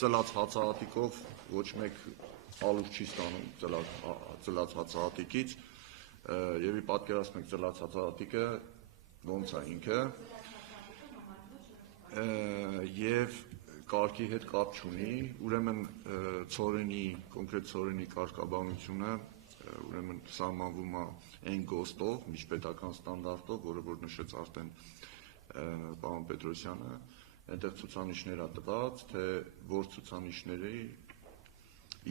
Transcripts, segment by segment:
ծլած հացահատիկով ոչ մեկ ալուր չի ստանում ծլած հացահատիկից, եւ պատկերացնեք ծլած հացահատիկը ոնց է ինքը, եւ կարգի հետ կապ չունի, ուրեմն կոնկրետ ցորենի կարգաբանությունը ուրեմն սահմանվում է այն գոստով, միջպետական ստանդարտով, որը որ նշեց արդեն պարոն Պետրոսյանը, այնտեղ ցուցանիշներ է տված, թե որ ցուցանիշների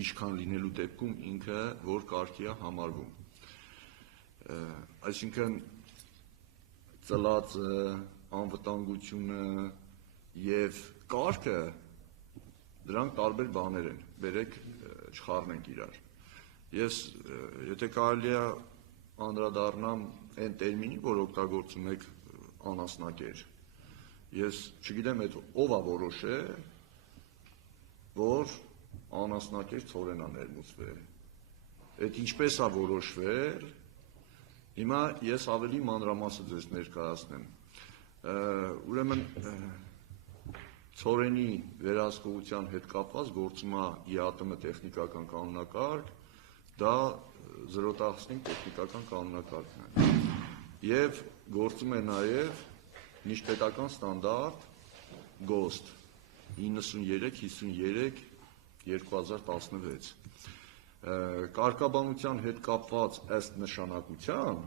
ինչքան լինելու դեպքում ինքը որ կարգի է համարվում։ Այսինքն ծլածը, անվտանգությունը եւ կարգը դրանք տարբեր բաներ են, բերեք չխառնենք իրար։ Ես եթե կարելի է անդրադառնամ այն տերմինի, որ օգտագործում եք անասնակեր, ես չգիտեմ ով է որոշել, որ անասնակեր ցորեն է ներմուծվել, այդ ինչպես է որոշվել, հիմա ես ավելի մանրամասը ձեզ ներկայացնեմ, ուրեմն ցորենի վերահսկողության հետ կապված գործում է ԵԱՏՄ տեխնիկական կանոնակարգ, դա 015 տեխնիկական կանոնակարգն է, եւ գործում է նաեւ միջպետական ստանդարտ GOST 9353 2016 կարգաբանության հետ կապված ըստ նշանակության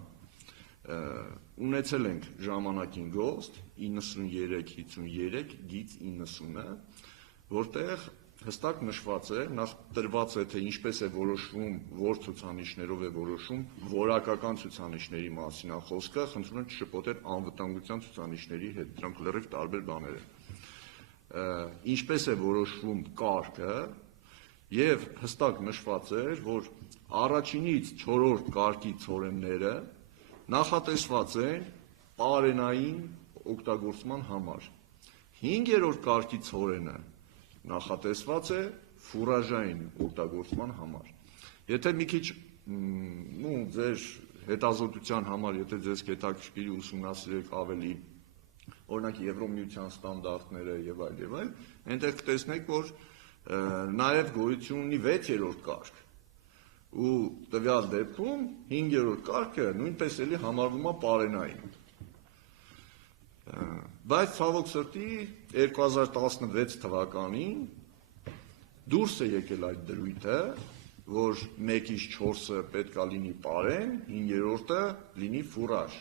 ունեցել ենք ժամանակին GOST 9353 գիծ 90-ը, որտեղ հստակ նշված է, նախ տրված է, թե ինչպես է որոշվում, որ ցուցանիշներով է որոշում, որակական ցուցանիշների մասին է խոսքը, խնդրում եմ չշփոթել անվտանգության ցուցանիշների հետ, դրանք լրիվ տարբեր բաներ են։ Ինչպես է որոշվում կարգը, եւ հստակ նշված է, որ առաջինից 4-րդ կարգի ցորենները նախատեսված են պարենային օգտագործման համար։ 5-րդ կարգի ցորենը նախատեսված է ֆուրաժային օգտագործման համար։ Եթե մի քիչ ձեր հետազոտության համար, եթե ձեզ հետաքրքրի ուսումնասիրեք ավելի, օրինակ Եվրոմիության ստանդարտները եւ այլ, այնտեղ կտեսնեք, որ նաեւ գոյություն ունի 6-րդ կարգ։ Ու տվյալ դեպքում 5-րդ կարգը նույնպես էլի համարվում է պարենային։ Բայց ցավոք սրտի 2016 թվականին դուրս է եկել այդ դրույթը, որ 1-ից 4-ը պետք է լինի պարեն, 5-րդը լինի ֆուրաժ։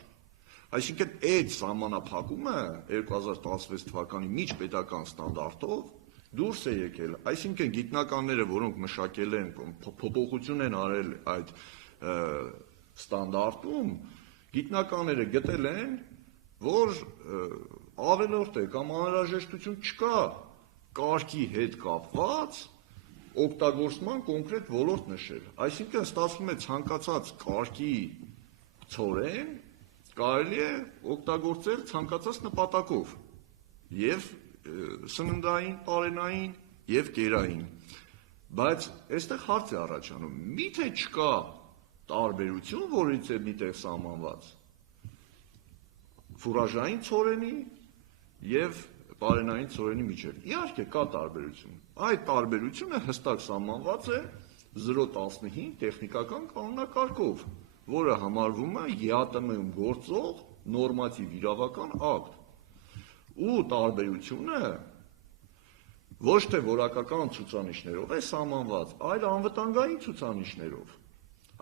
Այսինքն այդ սահմանափակումը 2016 թվականի միջպետական ստանդարտով դուրս է եկել, այսինքն գիտնականները, որոնք մշակել են, փոփոխություն են արել այդ ստանդարտում, գիտնականները գտել են, որ ավելորդ է կամ անհրաժեշտություն չկա կարգի հետ կապված օգտագործման կոնկրետ ոլորտ նշել։ Այսինքն ստացվում է ցանկացած կարգի ցորեն կարելի է օգտագործել ցանկացած նպատակով եւ սննդային, պարենային եւ կերային։ Բայց այստեղ հարց է առաջանում. միթե չկա տարբերություն, որից է միտեղ սահմանված ֆուրաժային ցորենի եւ պարենային ցորենի միջեւ։ Իհարկե կա տարբերություն։ Այդ տարբերությունը հստակ սահմանված է 015 տեխնիկական կանոնակարգով, որը համարվում է ԵԱՏՄ-ում գործող նորմատիվ իրավական ակտ։ Ու տարբերությունը ոչ թե որակական ցուցանիշներով է սահմանված, այլ անվտանգային ցուցանիշներով։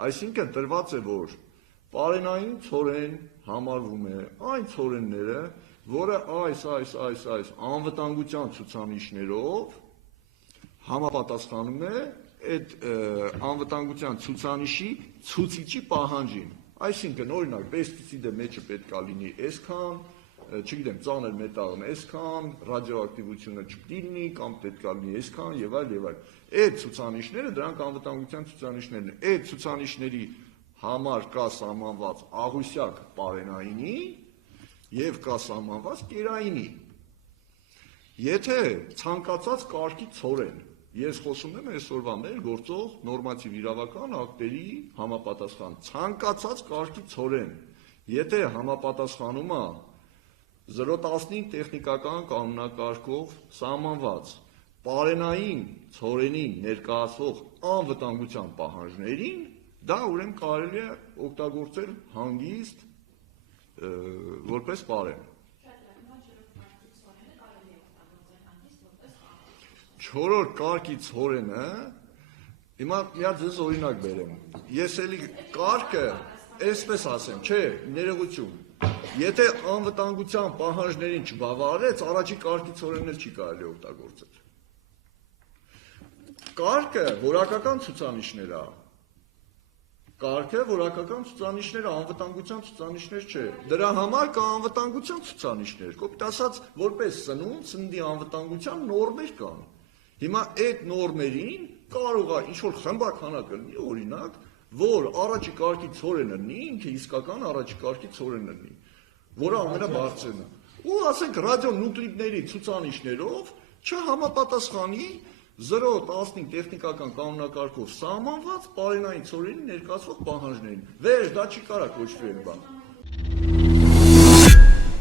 Այսինքն տրված է, որ պարենային ցորեն համարվում է այն ցորենները, որը այս անվտանգության ցուցանիշներով համապատասխանում է այդ անվտանգության ցուցանիշի ցուցիչի պահանջին։ Այսինքն օրինակ պեստիցիդը մեջը պետք է լինի այսքան, չգիտեմ, ծանր մետաղն այսքան, ռադիոակտիվությունը չպետք է լինի կամ պետք է լինի այսքան եւ այլ եւ այլ։ Այդ ցուցանիշները դրանք անվտանգության ցուցանիշներն են։ Այդ ցուցանիշների համար կա սահմանված աղյուսակ պարենայինի եւ կա սահմանված կերայինի։ Եթե ցանկացած կարգի ցորեն, ես խոսում եմ այսօրվա մեր գործող նորմատիվ իրավական ակտերի համապատասխան ցանկացած կարգի ցորեն, եթե համապատասխանում է 015 տեխնիկական կանոնակարգով սահմանված պարենային ցորենին ներկայացվող անվտանգության պահանջներին, դա ուրեմն կարելի է օգտագործել հանգիստ որպես պարեն։ 4-րդ կարգի ցորենը, հիմա մի հատ ձեզ օրինակ բերեմ, ես էլի կարգը, այսպես ասեմ, չէ, ներողություն, եթե անվտանգության պահանջներին չբավարարեց, առաջի կարգի ցորեններ չի կարելի օգտագործել։ Կարգը որակական ցուցանիշներ է, կարգը որակական ցուցանիշներ է, անվտանգության ցուցանիշներ չէ, դրա համար կա անվտանգության ցուցանիշներ, կոպիտ ասած, որպես սնունդ, սննդի անվտանգության նորմեր կան։ Հիմա այդ նորմերին կարող է ինչ-որ խմբաքանակ լինի, օրինակ, որ առաջի կարգի ցորենը լինի, ինքը իսկական առաջի կարգի ցորենը լինի, որը ամենաբարձրն է։ Ու ասենք ռադիոնուկլիդների ցուցանիշներով չհամապատասխանի 0-15 տեխնիկական կանոնակարգով սահմանված պարենային ցորենի ներկայացվող պահանջներին։ Վերջ, դա չի կարա կոչվի այն բան։